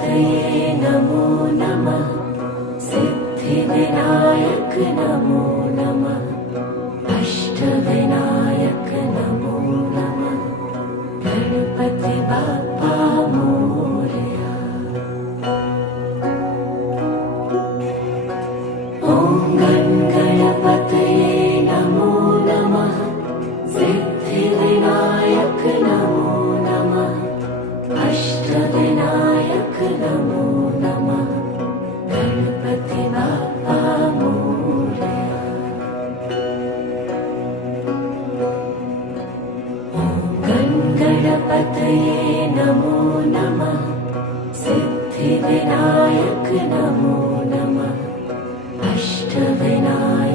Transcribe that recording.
तये नमो नमः। सिद्धिविनायक नमो नमः। अष्टविनायक नमो नमः। गणपति बाप्पा मोरया। ॐ गणपतये नमो नमः। सिद्धिविनायक नमो नमः। अष्टविनायक नमो नमः। गणपति बाप्पा मोरया। ॐ गणपतये नमो नमः। सिद्धिविनायक नमो नमः। अष्टविनायक